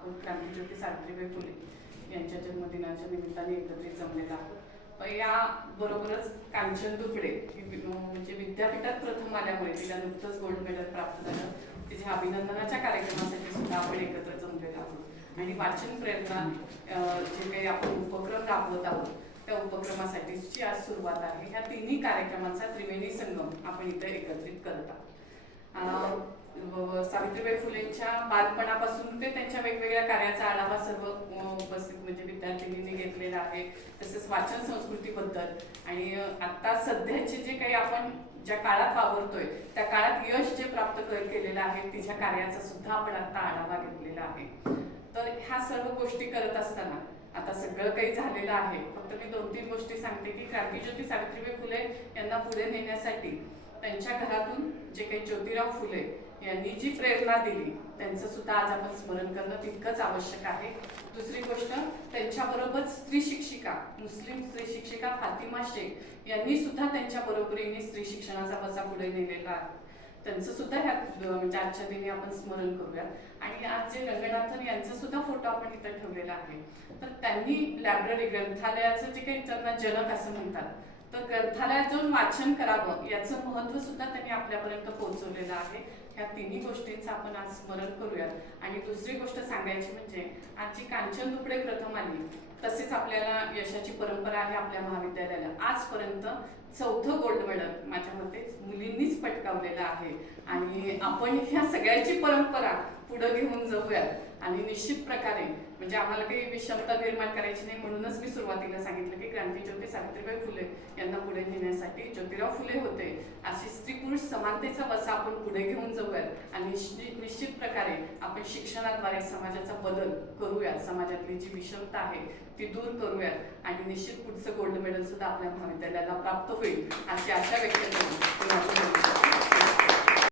आपण क्रांतीज्योती सावित्रीबाई फुले यांच्या जन्मदिनाच्या निमित्ताने एकत्रित जमलेला आहोत. या बरोबरच कांचन दुफडे म्हणजे विद्यापीठात प्रथम आल्यामुळे तिला नुकतंच गोल्ड मेडल प्राप्त झालं. तिच्या अभिनंदनाच्या कार्यक्रमासाठी सुद्धा आपण एकत्र जमलेलो आहोत आणि वाचन प्रेरणा जे काही आपण उपक्रम राबवत आहोत त्या उपक्रमासाठीची आज सुरुवात आहे. ह्या तिन्ही कार्यक्रमांचा त्रिवेणी संगम आपण इथे एकत्रित करत आहोत. सावित्रीबाई फुलेंच्या बालपणापासून ते त्यांच्या वेगवेगळ्या कार्याचा आढावा सर्व उपस्थित म्हणजे विद्यार्थिनींनी घेतलेला आहे. तसेच वाचन संस्कृतीबद्दल आणि आता सध्याचे जे काही आपण ज्या काळात वावरतोय त्या काळात यश जे प्राप्त केलेलं आहे तिच्या कार्याचा सुद्धा आपण आता आढावा घेतलेला आहे. तर ह्या सर्व गोष्टी करत असताना आता सगळं काही झालेलं आहे. फक्त मी 2-3 गोष्टी सांगते की क्रांतीज्योती सावित्रीबाई फुले यांना पुढे नेण्यासाठी त्यांच्या घरातून जे काही ज्योतिराव फुले यांनी जी प्रेरणा दिली त्यांचं सुद्धा आज आपण स्मरण करणं तितकंच आवश्यक आहे. दुसरी गोष्ट, त्यांच्याबरोबर स्त्री शिक्षिका मुस्लिम स्त्री शिक्षिका फातिमा शेख यांनी सुद्धा त्यांच्या बरोबरीने स्त्री शिक्षणाचा वसा पुढे नेलेला आहे. त्यांचं सुद्धा ह्या म्हणजे आजच्या दिनी आपण स्मरण करूया. आणि आज जे रंगनाथन यांचा सुद्धा फोटो आपण इथं ठेवलेला आहे. तर त्यांनी लायब्ररी ग्रंथालयाचं जे काही त्यांना जनक असं म्हणतात तर ग्रंथालयात जाऊन वाचन करावं याचं महत्त्व सुद्धा त्यांनी आपल्यापर्यंत पोहोचवलेलं आहे. ह्या तिन्ही गोष्टींचं आपण आज स्मरण करूयात. आणि दुसरी गोष्ट सांगायची म्हणजे आज जी कांचन दुफडे प्रथम आली तसेच आपल्याला यशाची परंपरा आहे आपल्या महाविद्यालयाला. आजपर्यंत 4थं गोल्ड मेडल माझ्या मते मुलींनीच पटकावलेलं आहे आणि आपण ह्या सगळ्याची परंपरा पुढे घेऊन जाऊयात. आणि निश्चित प्रकारे म्हणजे आम्हाला काही विषमता निर्माण करायची नाही म्हणूनच मी सुरुवातीला सांगितलं की क्रांतीज्योती सावित्रीबाई फुले यांना पुढे नेण्यासाठी ज्योतिराव फुले होते अशी स्त्री पुरुष समानतेचा वसा आपण पुढे घेऊन जाऊयात आणि निश्चित प्रकारे आपण शिक्षणाद्वारे समाजाचा बदल करूयात. समाजातली जी विषमता आहे ती दूर करूयात आणि निश्चित पुढचं गोल्ड मेडल सुद्धा आपल्या महाविद्यालयाला प्राप्त होईल अशी आशा व्यक्त